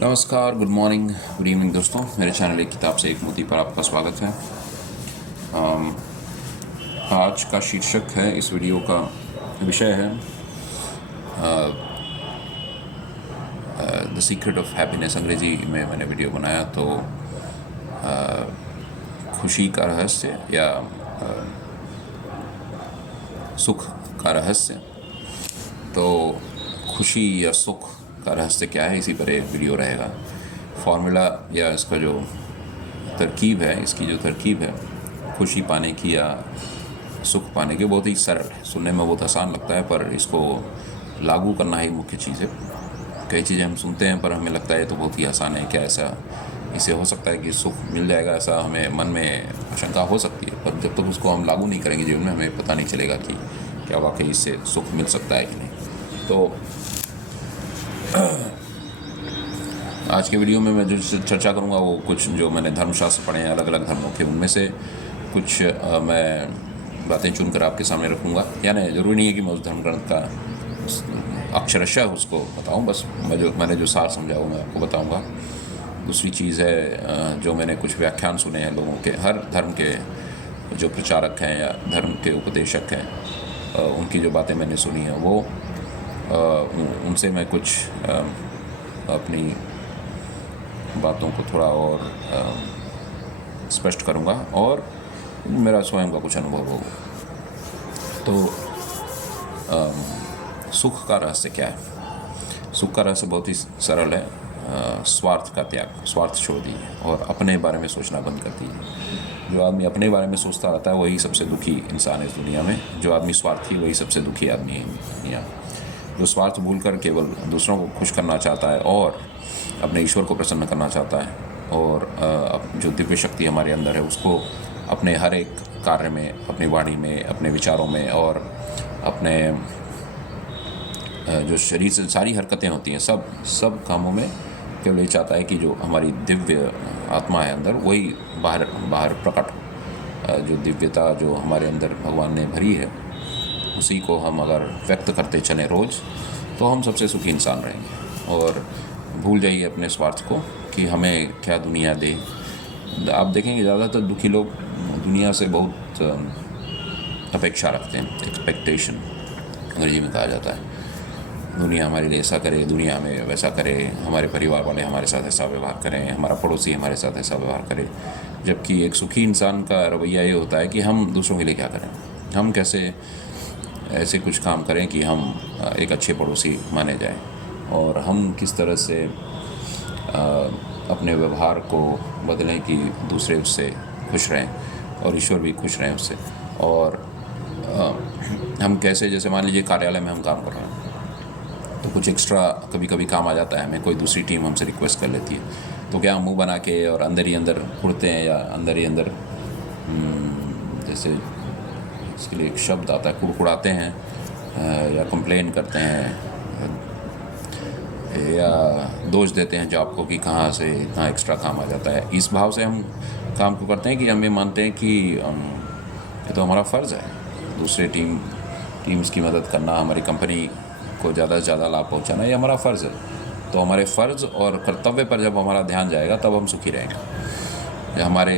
नमस्कार, good morning, good evening दोस्तों। मेरे चैनल एक किताब से एक मोती पर आपका स्वागत है। आज का शीर्षक है, इस वीडियो का विषय है द सीक्रेट ऑफ हैप्पीनेस। अंग्रेजी में मैंने वीडियो बनाया तो खुशी का रहस्य या सुख का रहस्य। तो खुशी या सुख का रहस्य क्या है, इसी पर एक वीडियो रहेगा। फॉर्मूला या इसका जो तरकीब है, इसकी जो तरकीब है खुशी पाने की या सुख पाने की, बहुत ही सरल है। सुनने में बहुत आसान लगता है, पर इसको लागू करना ही मुख्य चीज़ है। कई चीज़ें हम सुनते हैं पर हमें लगता है तो बहुत ही आसान है, क्या ऐसा इसे हो सकता है कि सुख मिल जाएगा, ऐसा हमें मन में आशंका हो सकती है। पर जब तक उसको हम लागू नहीं करेंगे जीवन में, हमें पता नहीं चलेगा कि क्या वाकई इससे सुख मिल सकता है कि नहीं। तो आज के वीडियो में मैं जो चर्चा करूंगा वो कुछ जो मैंने धर्मशास्त्र पढ़े हैं अलग अलग धर्मों के, उनमें से कुछ मैं बातें चुनकर आपके सामने रखूंगा। यानी ज़रूरी नहीं है कि मैं उस धर्म ग्रंथ का अक्षरशः उसको बताऊं, बस मैंने जो सार समझा वो मैं आपको बताऊंगा। दूसरी चीज़ है, जो मैंने कुछ व्याख्यान सुने हैं लोगों के, हर धर्म के जो प्रचारक हैं या धर्म के उपदेशक हैं, उनकी जो बातें मैंने सुनी हैं वो उनसे मैं कुछ अपनी बातों को थोड़ा और स्पष्ट करूंगा और मेरा स्वयं का कुछ अनुभव होगा। तो सुख का रहस्य क्या है? सुख का रहस्य बहुत ही सरल है। स्वार्थ का त्याग, स्वार्थ छोड़ दीजिए और अपने बारे में सोचना बंद कर दीजिए। जो आदमी अपने बारे में सोचता रहता है वही सबसे दुखी इंसान है इस दुनिया में। जो आदमी स्वार्थी वही सबसे दुखी आदमी है दुनिया। जो स्वार्थ भूलकर केवल दूसरों को खुश करना चाहता है और अपने ईश्वर को प्रसन्न करना चाहता है, और जो दिव्य शक्ति हमारे अंदर है उसको अपने हर एक कार्य में, अपनी वाणी में, अपने विचारों में और अपने जो शरीर से सारी हरकतें होती हैं, सब कामों में केवल ये चाहता है कि जो हमारी दिव्य आत्मा है अंदर वही बाहर प्रकट हो। जो दिव्यता जो हमारे अंदर भगवान ने भरी है उसी को हम अगर व्यक्त करते चलें रोज़, तो हम सबसे सुखी इंसान रहेंगे। और भूल जाइए अपने स्वार्थ को कि हमें क्या दुनिया दे। आप देखेंगे ज़्यादातर दुखी लोग दुनिया से बहुत अपेक्षा रखते हैं, एक्सपेक्टेशन अंग्रेजी में कहा जाता है। दुनिया हमारे लिए ऐसा करे, दुनिया में वैसा करे, हमारे परिवार वाले हमारे साथ ऐसा व्यवहार करें, हमारा पड़ोसी हमारे साथ ऐसा व्यवहार करे। जबकि एक सुखी इंसान का रवैया ये होता है कि हम दूसरों के लिए क्या करें, हम कैसे ऐसे कुछ काम करें कि हम एक अच्छे पड़ोसी माने जाएं, और हम किस तरह से अपने व्यवहार को बदलें कि दूसरे उससे खुश रहें और ईश्वर भी खुश रहें उससे। और हम कैसे, जैसे मान लीजिए कार्यालय में हम काम कर रहे हैं तो कुछ एक्स्ट्रा कभी कभी काम आ जाता है हमें, कोई दूसरी टीम हमसे रिक्वेस्ट कर लेती है, तो क्या हम मुंह बना के और अंदर ही अंदर उड़ते हैं या अंदर ही अंदर जैसे इसके लिए एक शब्द आता है, कुड़कुड़ाते हैं या कंप्लेन करते हैं या दोष देते हैं जॉब को कि कहाँ से इतना एक्स्ट्रा काम आ जाता है। इस भाव से हम काम को करते हैं कि हम ये मानते हैं कि ये तो हमारा फ़र्ज़ है, दूसरे टीम्स की मदद करना, हमारी कंपनी को ज़्यादा से ज़्यादा लाभ पहुंचाना, ये हमारा फ़र्ज़ है। तो हमारे फ़र्ज़ और कर्तव्य पर जब हमारा ध्यान जाएगा तब हम सुखी रहेंगे। हमारे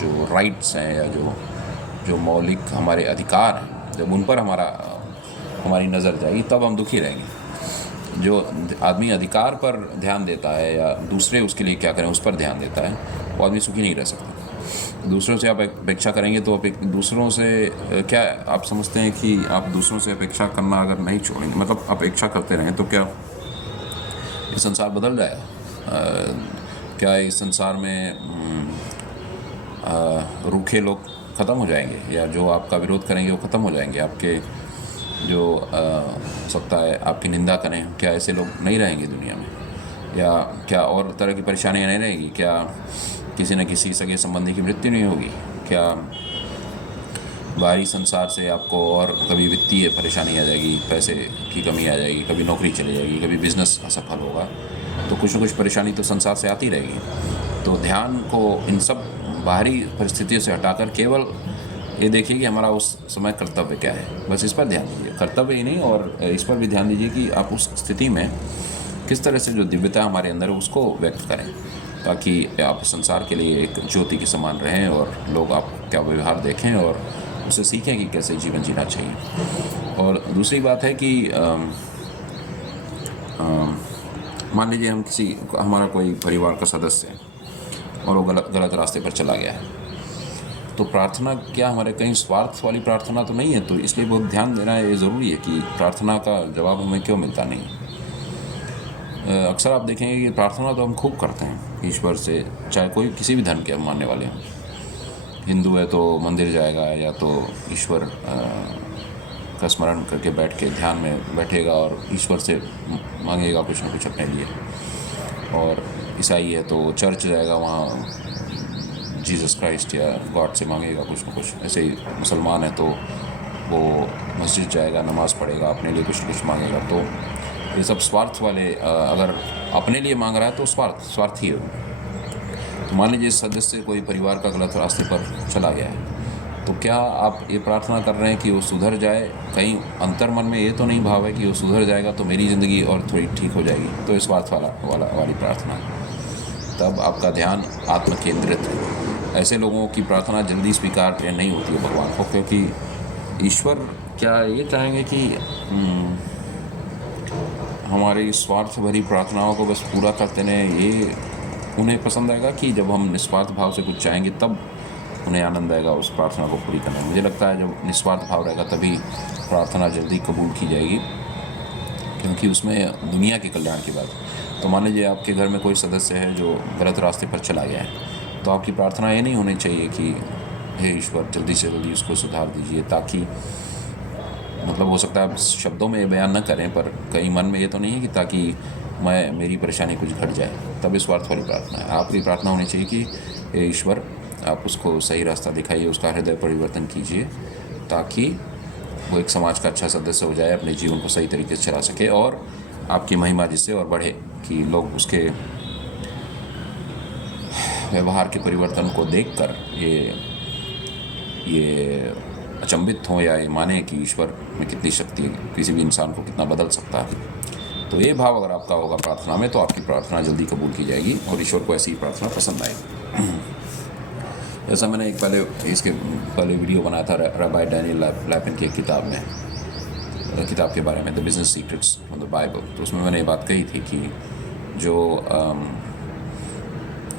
जो राइट्स हैं या जो मौलिक हमारे अधिकार हैं, जब उन पर हमारी नज़र जाएगी तब हम दुखी रहेंगे। जो आदमी अधिकार पर ध्यान देता है या दूसरे उसके लिए क्या करें उस पर ध्यान देता है, वो आदमी सुखी नहीं रह सकता। दूसरों से आप अपेक्षा करेंगे तो दूसरों से क्या आप समझते हैं कि आप दूसरों से अपेक्षा करना अगर नहीं छोड़ेंगे, मतलब अपेक्षा करते रहें, तो क्या ये संसार बदल जाएगा? क्या इस संसार में रूखे लोग ख़त्म हो जाएंगे, या जो आपका विरोध करेंगे वो ख़त्म हो जाएंगे? आपके जो हो सकता है आपकी निंदा करें, क्या ऐसे लोग नहीं रहेंगे दुनिया में? या क्या और तरह की परेशानियां नहीं रहेंगी? क्या किसी न किसी सगे संबंधी की मृत्यु नहीं होगी? क्या बाहरी संसार से आपको और कभी वित्तीय परेशानी आ जाएगी, पैसे की कमी आ जाएगी, कभी नौकरी चली जाएगी, कभी बिजनेस असफल होगा, तो कुछ न कुछ परेशानी तो संसार से आती रहेगी। तो ध्यान को इन सब बाहरी परिस्थितियों से हटाकर केवल ये देखिए कि हमारा उस समय कर्तव्य क्या है, बस इस पर ध्यान दीजिए। कर्तव्य ही नहीं, और इस पर भी ध्यान दीजिए कि आप उस स्थिति में किस तरह से जो दिव्यता हमारे अंदर है उसको व्यक्त करें, ताकि आप संसार के लिए एक ज्योति के समान रहें और लोग आपका व्यवहार देखें और उससे सीखें कि कैसे जीवन जीना चाहिए। और दूसरी बात है कि मान लीजिए हमारा कोई परिवार का सदस्य है और वो गलत रास्ते पर चला गया है, तो प्रार्थना क्या हमारे कहीं स्वार्थ वाली प्रार्थना तो नहीं है? तो इसलिए बहुत ध्यान देना ये ज़रूरी है कि प्रार्थना का जवाब हमें क्यों मिलता नहीं। अक्सर आप देखेंगे कि प्रार्थना तो हम खूब करते हैं ईश्वर से, चाहे कोई किसी भी धर्म के मानने वाले हों। हिंदू है तो मंदिर जाएगा या तो ईश्वर का स्मरण करके बैठ के ध्यान में बैठेगा और ईश्वर से मांगेगा कुछ ना कुछ अपने लिए। और ईसाई है तो चर्च जाएगा, वहाँ जीसस क्राइस्ट या गॉड से मांगेगा कुछ ना कुछ। ऐसे ही मुसलमान है तो वो मस्जिद जाएगा, नमाज़ पढ़ेगा, अपने लिए कुछ ना कुछ मांगेगा। तो ये सब स्वार्थ वाले, अगर अपने लिए मांग रहा है तो स्वार्थी है। तो मान लीजिए सदस्य कोई परिवार का गलत रास्ते पर चला गया है, तो क्या आप ये प्रार्थना कर रहे हैं कि वो सुधर जाए? कहीं अंतर मन में ये तो नहीं भाव है कि वो सुधर जाएगा तो मेरी ज़िंदगी और थोड़ी ठीक हो जाएगी? तो ये स्वार्थ वाली प्रार्थना है। तब आपका ध्यान आत्म केंद्रित है। ऐसे लोगों की प्रार्थना जल्दी स्वीकार नहीं होती है भगवान को, क्योंकि ईश्वर क्या ये चाहेंगे कि हमारी स्वार्थ भरी प्रार्थनाओं को बस पूरा करते रहें? ये उन्हें पसंद आएगा कि जब हम निस्वार्थ भाव से कुछ चाहेंगे तब उन्हें आनंद आएगा उस प्रार्थना को पूरी करने में? मुझे लगता है जब निस्वार्थ भाव रहेगा तभी प्रार्थना जल्दी कबूल की जाएगी, क्योंकि उसमें दुनिया के कल्याण की बात। तो मान लीजिए आपके घर में कोई सदस्य है जो गलत रास्ते पर चला गया है, तो आपकी प्रार्थना ये नहीं होनी चाहिए कि हे ईश्वर जल्दी से जल्दी उसको सुधार दीजिए, ताकि मतलब हो सकता है आप शब्दों में बयान न करें पर कहीं मन में ये तो नहीं है कि ताकि मेरी परेशानी कुछ घट जाए। तब इस स्वार्थ वाली प्रार्थना है। आपकी प्रार्थना होनी चाहिए कि हे ईश्वर आप उसको सही रास्ता दिखाइए, उसका हृदय परिवर्तन कीजिए, ताकि वो एक समाज का अच्छा सदस्य हो जाए, अपने जीवन को सही तरीके से चला सके और आपकी महिमा जिससे और बढ़े कि लोग उसके व्यवहार के परिवर्तन को देखकर ये अचंभित हों या ये माने कि ईश्वर में कितनी शक्ति है, किसी भी इंसान को कितना बदल सकता है। तो ये भाव अगर आपका होगा प्रार्थना में, तो आपकी प्रार्थना जल्दी कबूल की जाएगी और ईश्वर को ऐसी प्रार्थना पसंद आएगी। जैसा मैंने इसके पहले वीडियो बनाया था रबाई डैनियल लैपिन की एक किताब के बारे में, the business secrets of the Bible. तो उसमें मैंने ये बात कही थी कि जो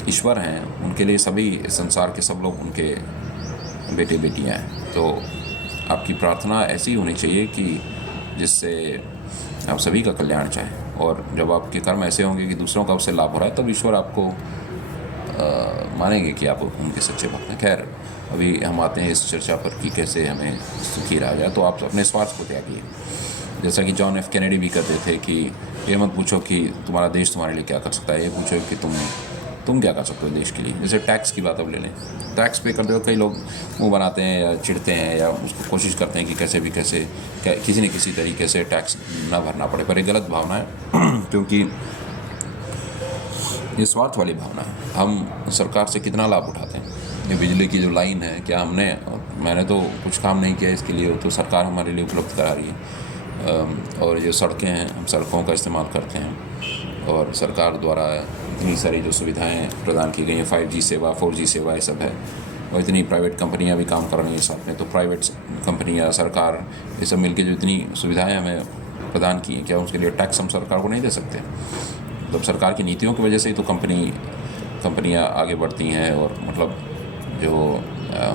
ईश्वर हैं उनके लिए सभी संसार के सब लोग उनके बेटे बेटियां हैं। तो आपकी प्रार्थना ऐसी होनी चाहिए कि जिससे आप सभी का कल्याण चाहें, और जब आपके कर्म ऐसे होंगे कि दूसरों का उससे लाभ हो रहा है, तब ईश्वर आपको मानेंगे कि आप उनके सच्चे भक्त हैं। खैर, अभी हम आते हैं इस चर्चा पर कि कैसे हमें सुखी रहा जाए। तो आप अपने स्वार्थ को त्यागिए, जैसा कि जॉन एफ कैनेडी भी कहते थे कि ये मत पूछो कि तुम्हारा देश तुम्हारे लिए क्या कर सकता है, ये पूछो कि तुम क्या कर सकते हो देश के लिए। जैसे टैक्स की बात अब ले लें, टैक्स पे करते हुए कई लोग मुंह बनाते हैं या चिढ़ते हैं या उसको कोशिश करते हैं कि कैसे किसी न किसी तरीके से टैक्स ना भरना पड़े, पर ये गलत भावना है क्योंकि ये स्वार्थ वाली भावना है। हम सरकार से कितना लाभ उठाते हैं। ये बिजली की जो लाइन है, क्या मैंने तो कुछ काम नहीं किया इसके लिए, तो सरकार हमारे लिए उपलब्ध करा रही है। और ये सड़कें हैं, हम सड़कों का इस्तेमाल करते हैं और सरकार द्वारा इतनी सारी जो सुविधाएं प्रदान की गई हैं, 5G सेवा, 4G सेवा, ये सब है। और इतनी प्राइवेट कंपनियां भी काम कर रही हैं साथ में। तो प्राइवेट कंपनियां, सरकार, ये सब मिलकर जो इतनी सुविधाएं हमें प्रदान की हैं, क्या उसके लिए टैक्स हम सरकार को नहीं दे सकते? तो सरकार की नीतियों की वजह से ही तो कंपनियां आगे बढ़ती हैं और मतलब जो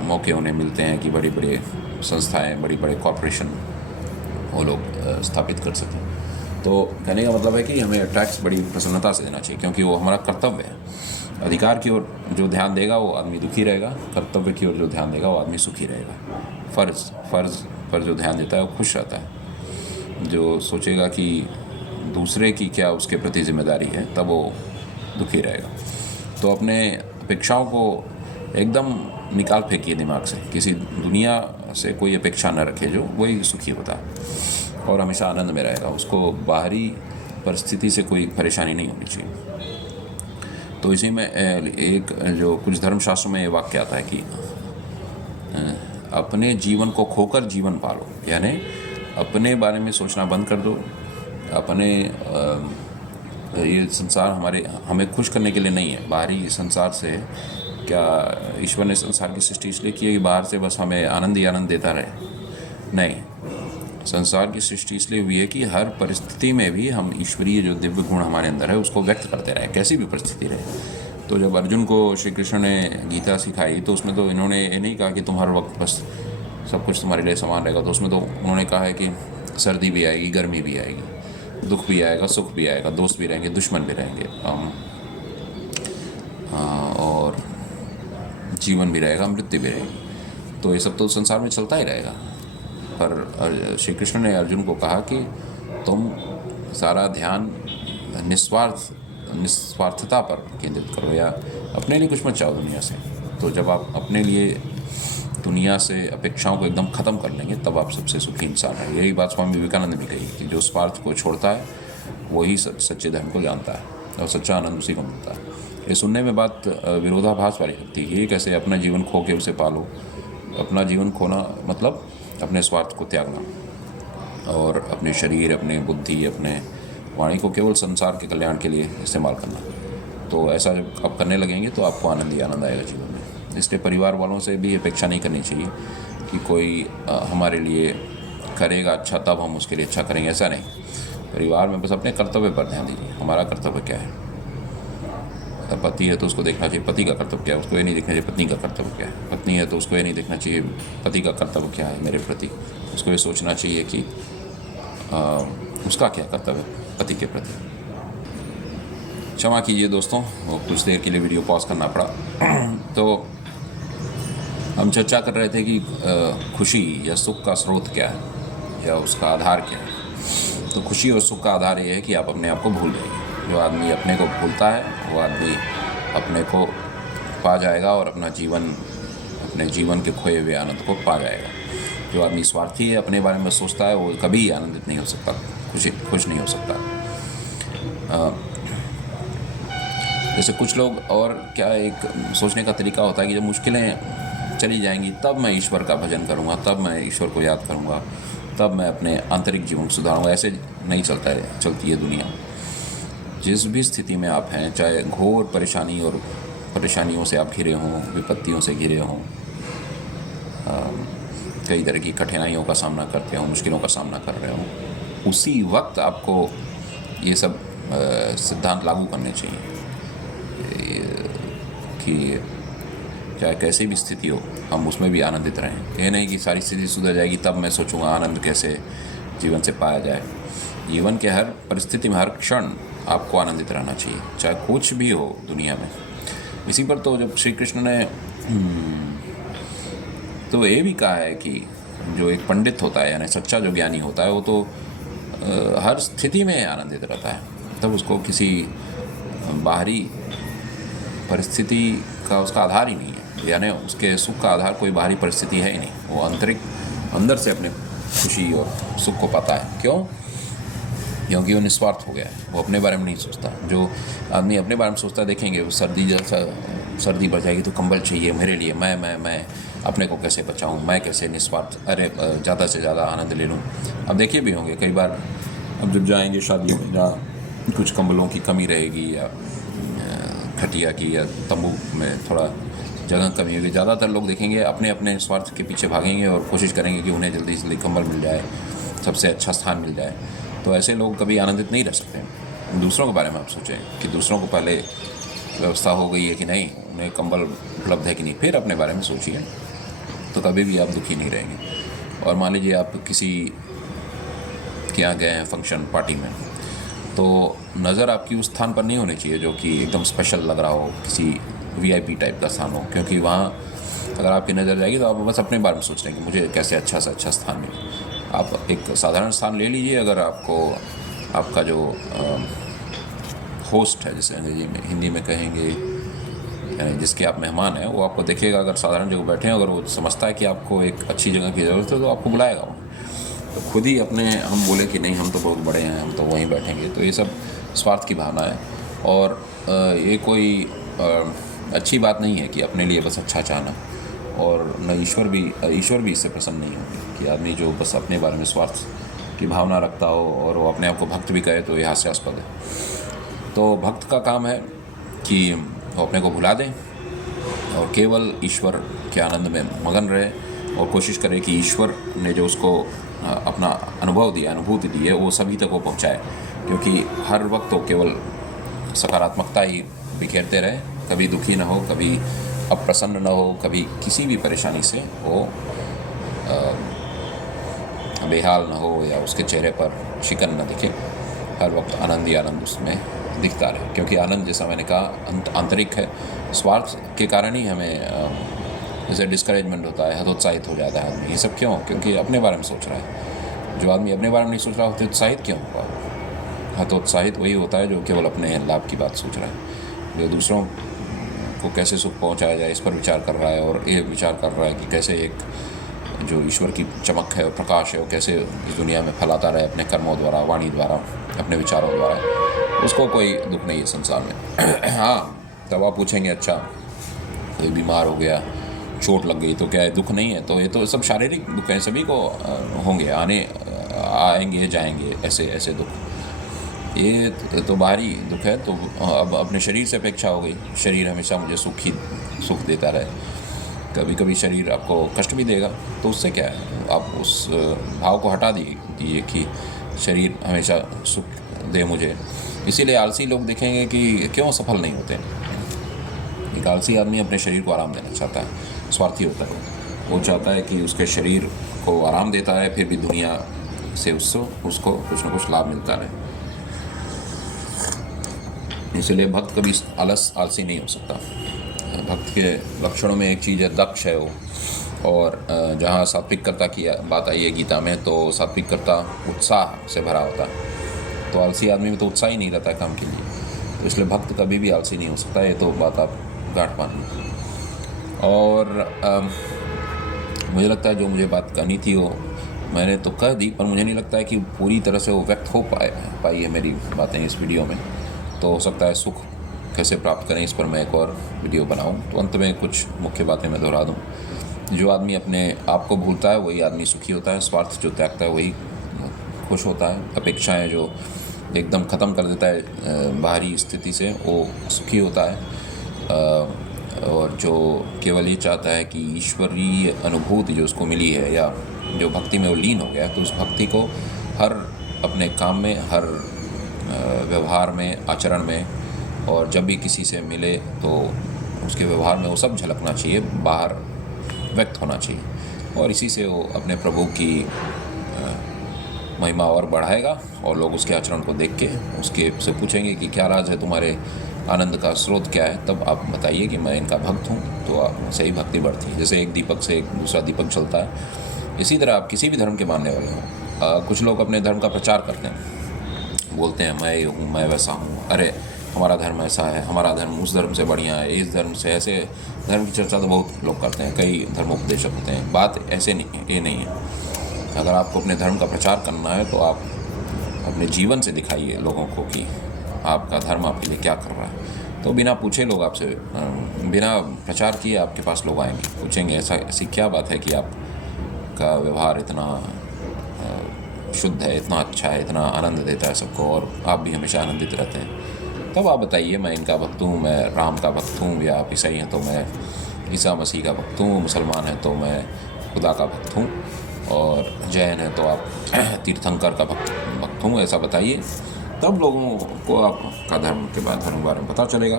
मौके उन्हें मिलते हैं कि बड़ी बड़ी संस्थाएं, बड़े बड़े कॉरपोरेशन वो लोग स्थापित कर सकें। तो कहने का मतलब है कि हमें टैक्स बड़ी प्रसन्नता से देना चाहिए, क्योंकि वो हमारा कर्तव्य है। अधिकार की ओर जो ध्यान देगा वो आदमी दुखी रहेगा, कर्तव्य की ओर जो ध्यान देगा वो आदमी सुखी रहेगा। फ़र्ज़ पर जो ध्यान देता है वो खुश रहता है। जो सोचेगा कि दूसरे की क्या उसके प्रति जिम्मेदारी है, तब वो दुखी रहेगा। तो अपने अपेक्षाओं को एकदम निकाल फेंकिए दिमाग से। किसी दुनिया से कोई अपेक्षा न रखे, जो वही सुखी होता है और हमेशा आनंद में रहेगा। उसको बाहरी परिस्थिति से कोई परेशानी नहीं होनी चाहिए। तो इसी में एक जो कुछ धर्मशास्त्रों में ये वाक्य आता है कि अपने जीवन को खोकर जीवन पालो, यानी अपने बारे में सोचना बंद कर दो, अपने ये संसार हमें खुश करने के लिए नहीं है। बाहरी संसार से क्या ईश्वर ने संसार की सृष्टि इसलिए की है कि बाहर से बस हमें आनंद ही आनंद देता रहे? नहीं, संसार की सृष्टि इसलिए हुई है कि हर परिस्थिति में भी हम ईश्वरीय जो दिव्य गुण हमारे अंदर है उसको व्यक्त करते रहे, कैसी भी परिस्थिति रहे। तो जब अर्जुन को श्री कृष्ण ने गीता सिखाई तो उसमें तो इन्होंने ये नहीं कहा कि तुम हर वक्त बस सब कुछ तुम्हारे लिए समान रहेगा। तो उसमें तो उन्होंने कहा है कि सर्दी भी आएगी, गर्मी भी आएगी, दुख भी आएगा, सुख भी आएगा, दोस्त भी रहेंगे, दुश्मन भी रहेंगे, और जीवन भी रहेगा, मृत्यु भी रहेगी। तो ये सब तो संसार में चलता ही रहेगा। पर श्री कृष्ण ने अर्जुन को कहा कि तुम सारा ध्यान निस्वार्थता पर केंद्रित करो, या अपने लिए कुछ मत चाहो दुनिया से। तो जब आप अपने लिए दुनिया से अपेक्षाओं को एकदम ख़त्म कर लेंगे तब आप सबसे सुखी इंसान है। यही बात स्वामी विवेकानंद ने भी कही कि जो स्वार्थ को छोड़ता है वही सच्चे धर्म को जानता है और सच्चा आनंद उसी को मिलता है। ये सुनने में बात विरोधाभास वाली लगती है। ये कैसे अपना जीवन खो के उसे पालो? अपना जीवन खोना मतलब अपने स्वार्थ को त्यागना और अपने शरीर, अपने बुद्धि, अपने वाणी को केवल संसार के कल्याण के लिए इस्तेमाल करना। तो ऐसा जब आप करने लगेंगे तो आपको आनंद ही आनंद आएगा जीवन में। इसलिए परिवार वालों से भी अपेक्षा नहीं करनी चाहिए कि कोई हमारे लिए करेगा अच्छा तब हम उसके लिए अच्छा करेंगे, ऐसा नहीं। परिवार में बस अपने कर्तव्य पर ध्यान दीजिए। हमारा कर्तव्य क्या है? पति है तो उसको देखना चाहिए पति का कर्तव्य क्या है, उसको ये नहीं देखना चाहिए पत्नी का कर्तव्य क्या है। पत्नी है तो उसको ये नहीं देखना चाहिए पति का कर्तव्य क्या है मेरे प्रति। उसको ये सोचना चाहिए कि उसका क्या कर्तव्य है पति के प्रति। क्षमा कीजिए दोस्तों, वो कुछ देर के लिए वीडियो पॉज करना पड़ा। तो हम चर्चा कर रहे थे कि खुशी या सुख का स्रोत क्या है या उसका आधार क्या है। तो खुशी और सुख का आधार ये है कि आप अपने आप को भूल जाइए। जो आदमी अपने को भूलता है वो आदमी अपने को पा जाएगा और अपने जीवन के खोए हुए आनंद को पा जाएगा। जो आदमी स्वार्थी है, अपने बारे में सोचता है, वो कभी आनंदित नहीं हो सकता, खुश नहीं हो सकता। जैसे कुछ लोग और क्या एक सोचने का तरीका होता है कि जब मुश्किलें चली जाएंगी तब मैं ईश्वर का भजन करूँगा, तब मैं ईश्वर को याद करूँगा, तब मैं अपने आंतरिक जीवन को सुधारूँगा। ऐसे नहीं चलती है दुनिया। जिस भी स्थिति में आप हैं, चाहे घोर परेशानियों से आप घिरे हों, विपत्तियों से घिरे हों, कई तरह की कठिनाइयों का सामना करते हों, मुश्किलों का सामना कर रहे हों, उसी वक्त आपको ये सब सिद्धांत लागू करने चाहिए कि चाहे कैसी भी स्थिति हो हम उसमें भी आनंदित रहें। ये नहीं कि सारी स्थिति सुधर जाएगी तब मैं सोचूंगा आनंद कैसे जीवन से पाया जाए। जीवन के हर परिस्थिति में, हर क्षण आपको आनंदित रहना चाहिए, चाहे कुछ भी हो दुनिया में। इसी पर तो जब श्री कृष्ण ने तो ये भी कहा है कि जो एक पंडित होता है यानी सच्चा जो ज्ञानी होता है वो तो हर स्थिति में आनंदित रहता है। तब उसको किसी बाहरी परिस्थिति का उसका आधार ही नहीं है, यानी उसके सुख का आधार कोई बाहरी परिस्थिति है ही नहीं। वो अंदर से अपने खुशी और सुख को पाता है। क्यों? क्योंकि वो निस्वार्थ हो गया है। वो अपने बारे में नहीं सोचता। जो आदमी अपने बारे में सोचता है, देखेंगे वो सर्दी बढ़ जाएगी तो कंबल चाहिए मेरे लिए, मैं अपने को कैसे बचाऊं, मैं कैसे निस्वार्थ, अरे ज़्यादा से ज़्यादा आनंद ले लूं। अब देखे भी होंगे कई बार, अब जब जाएंगे शादियों में जहाँ कुछ कंबलों की कमी रहेगी या खटिया की या तंबू में थोड़ा जगह कमी होगी, ज़्यादातर लोग देखेंगे अपने स्वार्थ के पीछे भागेंगे और कोशिश करेंगे कि उन्हें जल्दी से जल्दी कंबल मिल जाए, सबसे अच्छा स्थान मिल जाए। तो ऐसे लोग कभी आनंदित नहीं रह सकते। दूसरों के बारे में आप सोचें कि दूसरों को पहले व्यवस्था हो गई है कि नहीं, उन्हें कंबल उपलब्ध है कि नहीं, फिर अपने बारे में सोचिए, तो कभी भी आप दुखी नहीं रहेंगे। और मान लीजिए आप किसी के यहाँ गए हैं फंक्शन पार्टी में, तो नज़र आपकी उस स्थान पर नहीं होनी चाहिए जो कि एकदम स्पेशल लग रहा हो, किसी VIP टाइप का स्थान हो, क्योंकि वहाँ अगर आपकी नज़र जाएगी तो आप बस अपने बारे में सोच रहे हैं कि मुझे कैसे अच्छा से अच्छा स्थान मिले। आप एक साधारण स्थान ले लीजिए। अगर आपका जो होस्ट है, जैसे हिंदी में कहेंगे, यानी जिसके आप मेहमान हैं, वो आपको देखेगा, अगर साधारण जगह बैठे हैं, अगर वो समझता है कि आपको एक अच्छी जगह की ज़रूरत है तो आपको बुलाएगा वो। तो खुद ही हम बोले कि नहीं हम तो बहुत बड़े हैं, हम तो वहीं बैठेंगे, तो ये सब स्वार्थ की भावना है। और ये कोई अच्छी बात नहीं है कि अपने लिए बस अच्छा चाहना। और न ईश्वर भी इससे प्रसन्न नहीं होंगे कि आदमी जो बस अपने बारे में स्वार्थ की भावना रखता हो और वो अपने आप को भक्त भी कहे, तो ये हास्यास्पद है। तो भक्त का काम है कि वो अपने को भुला दें और केवल ईश्वर के आनंद में मगन रहे और कोशिश करे कि ईश्वर ने जो उसको अपना अनुभव दिया, अनुभूति दी है, वो सभी तक वो पहुंचाए। क्योंकि हर वक्त वो केवल सकारात्मकता ही बिखेरते रहे, कभी दुखी ना हो, कभी अप्रसन्न ना हो, कभी किसी भी परेशानी से वो बेहाल ना हो या उसके चेहरे पर शिकन न दिखे। हर वक्त आनंद ही आनंद उसमें दिखता रहे, क्योंकि आनंद, जैसा मैंने कहा, आंतरिक है। स्वार्थ के कारण ही हमें जैसे डिस्करेजमेंट होता है, हतोत्साहित हो जाता है आदमी। ये सब क्यों? क्योंकि अपने बारे में सोच रहा है। जो आदमी अपने बारे में नहीं सोच रहा, हतोत्साहित क्यों होगा? हतोत्साहित वही होता है जो केवल अपने लाभ की बात सोच रहा है, जो दूसरों को कैसे सुख पहुंचाया जाए इस पर विचार कर रहा है, और ये विचार कर रहा है कि कैसे एक जो ईश्वर की चमक है और प्रकाश है वो कैसे इस दुनिया में फैलाता रहे अपने कर्मों द्वारा, वाणी द्वारा, अपने विचारों द्वारा। उसको कोई दुख नहीं है संसार में। हाँ, तब आप पूछेंगे अच्छा कोई बीमार हो गया, चोट लग गई तो क्या है, दुख नहीं है? तो ये तो सब शारीरिक दुख हैं, सभी को होंगे, आएंगे जाएंगे ऐसे ऐसे दुख। ये तो बाहरी दुख है। तो अब अपने शरीर से अपेक्षा हो गई, शरीर हमेशा मुझे सुख देता रहे। कभी कभी शरीर आपको कष्ट भी देगा, तो उससे क्या है? आप उस भाव को हटा दीजिए कि शरीर हमेशा सुख दे मुझे। इसीलिए आलसी लोग देखेंगे कि क्यों सफल नहीं होते। एक आलसी आदमी अपने शरीर को आराम देना चाहता है, स्वार्थी होता है। वो चाहता है कि उसके शरीर को आराम देता है, फिर भी दुनिया से उसको कुछ न कुछ लाभ मिलता रहे। इसलिए भक्त कभी आलसी नहीं हो सकता। भक्त के लक्षणों में एक चीज़ है, दक्ष है वो। और जहाँ सात्विकता की बात आई है गीता में, तो सात्विकता उत्साह से भरा होता है। तो आलसी आदमी में तो उत्साह ही नहीं रहता है काम के लिए। तो इसलिए भक्त कभी भी आलसी नहीं हो सकता। ये तो बात आप गांठ पानी। और मुझे लगता है जो मुझे बात करनी थी वो मैंने तो कह दी, पर मुझे नहीं लगता है कि पूरी तरह से वो व्यक्त हो पाई है मेरी बातें इस वीडियो में। तो हो सकता है सुख कैसे प्राप्त करें इस पर मैं एक और वीडियो बनाऊं। तो अंत में कुछ मुख्य बातें मैं दोहरा दूं। जो आदमी अपने आप को भूलता है वही आदमी सुखी होता है। स्वार्थ जो त्यागता है वही खुश होता है। अपेक्षाएं जो एकदम ख़त्म कर देता है बाहरी स्थिति से, वो सुखी होता है। और जो केवल ये चाहता है कि ईश्वरीय अनुभूति जो उसको मिली है, या जो भक्ति में वो लीन हो गया, तो उस भक्ति को हर अपने काम में, हर व्यवहार में, आचरण में, और जब भी किसी से मिले तो उसके व्यवहार में वो सब झलकना चाहिए, बाहर व्यक्त होना चाहिए। और इसी से वो अपने प्रभु की महिमा और बढ़ाएगा। और लोग उसके आचरण को देख के उसके से पूछेंगे कि क्या राज है तुम्हारे आनंद का स्रोत क्या है? तब आप बताइए कि मैं इनका भक्त हूँ, तो सही भक्ति बढ़ती है। जैसे एक दीपक से एक दूसरा दीपक जलता है, इसी तरह आप किसी भी धर्म के मानने वाले हों। कुछ लोग अपने धर्म का प्रचार करते हैं, बोलते हैं मैं ये हूँ, मैं वैसा हूँ, अरे हमारा धर्म ऐसा है, हमारा धर्म उस धर्म से बढ़िया है, इस धर्म से ऐसे। धर्म की चर्चा तो बहुत लोग करते हैं, कई धर्मोपदेशक होते हैं। बात ऐसे नहीं, ये नहीं है। अगर आपको अपने धर्म का प्रचार करना है तो आप अपने जीवन से दिखाइए लोगों को कि आपका धर्म आपके लिए क्या कर रहा है। तो बिना पूछे लोग आपसे, बिना प्रचार किए आपके पास लोग आएंगे, पूछेंगे ऐसी क्या बात है कि आपका व्यवहार इतना शुद्ध है, इतना अच्छा है, इतना आनंद देता है सबको, और आप भी हमेशा आनंदित रहते हैं। तब आप बताइए मैं इनका भक्त हूँ, मैं राम का भक्त हूँ, या आप ईसाई हैं तो मैं ईसा मसीह का भक्त हूँ, मुसलमान हैं तो मैं खुदा का भक्त हूँ, और जैन है तो आप तीर्थंकर का भक्त हूँ, ऐसा बताइए। तब लोगों को आपका धर्म के बारे में पता चलेगा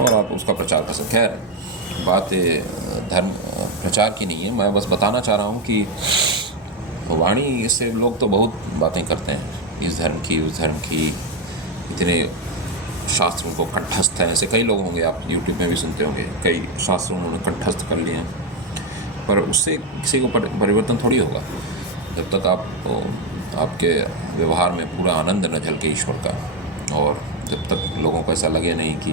और आप उसका प्रचार कर सकते हैं। खैर, बात धर्म प्रचार की नहीं है, मैं बस बताना चाह रहा हूँ कि वाणी से लोग तो बहुत बातें करते हैं, इस धर्म की उस धर्म की, इतने शास्त्रों को कंठस्थ है। ऐसे कई लोग होंगे, आप यूट्यूब में भी सुनते होंगे, कई शास्त्रों उन्होंने कंठस्थ कर लिए हैं, पर उससे किसी को परिवर्तन थोड़ी होगा जब तक आपके व्यवहार में पूरा आनंद न झलके ईश्वर का, और जब तक लोगों को ऐसा लगे नहीं कि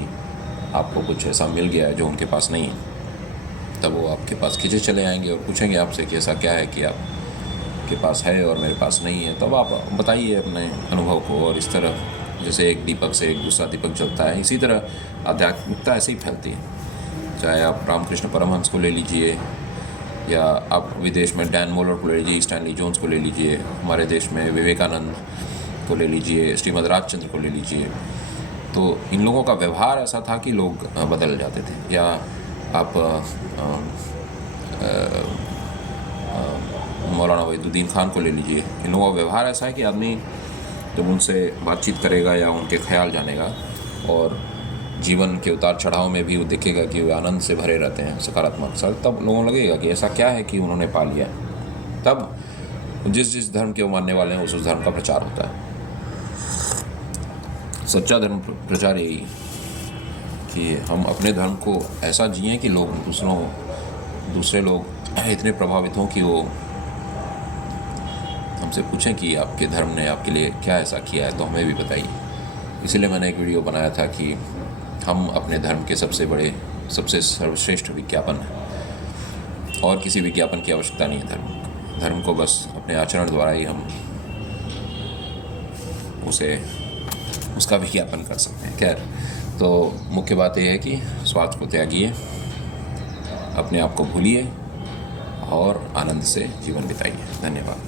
आपको कुछ ऐसा मिल गया है जो उनके पास नहीं है। तब वो आपके पास खींचे चले आएंगे और पूछेंगे आपसे कि ऐसा क्या है कि आपके पास है और मेरे पास नहीं है। तब आप बताइए अपने अनुभव को। और इस तरह जैसे एक दीपक से एक दूसरा दीपक जलता है, इसी तरह आध्यात्मिकता ऐसे ही फैलती है। चाहे आप रामकृष्ण परमहंस को ले लीजिए, या आप विदेश में डैन मोलर को ले लीजिए, स्टैनली जोन्स को ले लीजिए, हमारे देश में विवेकानंद को ले लीजिए, श्रीमद् राजचंद्र को ले लीजिए, तो इन लोगों का व्यवहार ऐसा था कि लोग बदल जाते थे। या आप मौलाना वहीदुद्दीन खान को ले लीजिए, इन लोगों का व्यवहार ऐसा है कि आदमी जब उनसे बातचीत करेगा या उनके ख्याल जानेगा और जीवन के उतार चढ़ाव में भी वो देखेगा कि वे आनंद से भरे रहते हैं, सकारात्मक सा, तब लोगों को लगेगा कि ऐसा क्या है कि उन्होंने पा लिया। तब जिस धर्म के वो मानने वाले हैं उस धर्म का प्रचार होता है। सच्चा धर्म प्रचार यही कि हम अपने धर्म को ऐसा जिएं कि लोग दूसरे लोग इतने प्रभावित हों कि वो हमसे पूछें कि आपके धर्म ने आपके लिए क्या ऐसा किया है, तो हमें भी बताइए। इसीलिए मैंने एक वीडियो बनाया था कि हम अपने धर्म के सबसे सर्वश्रेष्ठ विज्ञापन हैं, और किसी विज्ञापन की आवश्यकता नहीं है। धर्म को बस अपने आचरण द्वारा ही हम उसका विज्ञापन कर सकते हैं। खैर, तो मुख्य बात यह है कि स्वार्थ को त्यागिए, अपने आप को भूलिए और आनंद से जीवन बिताइए। धन्यवाद।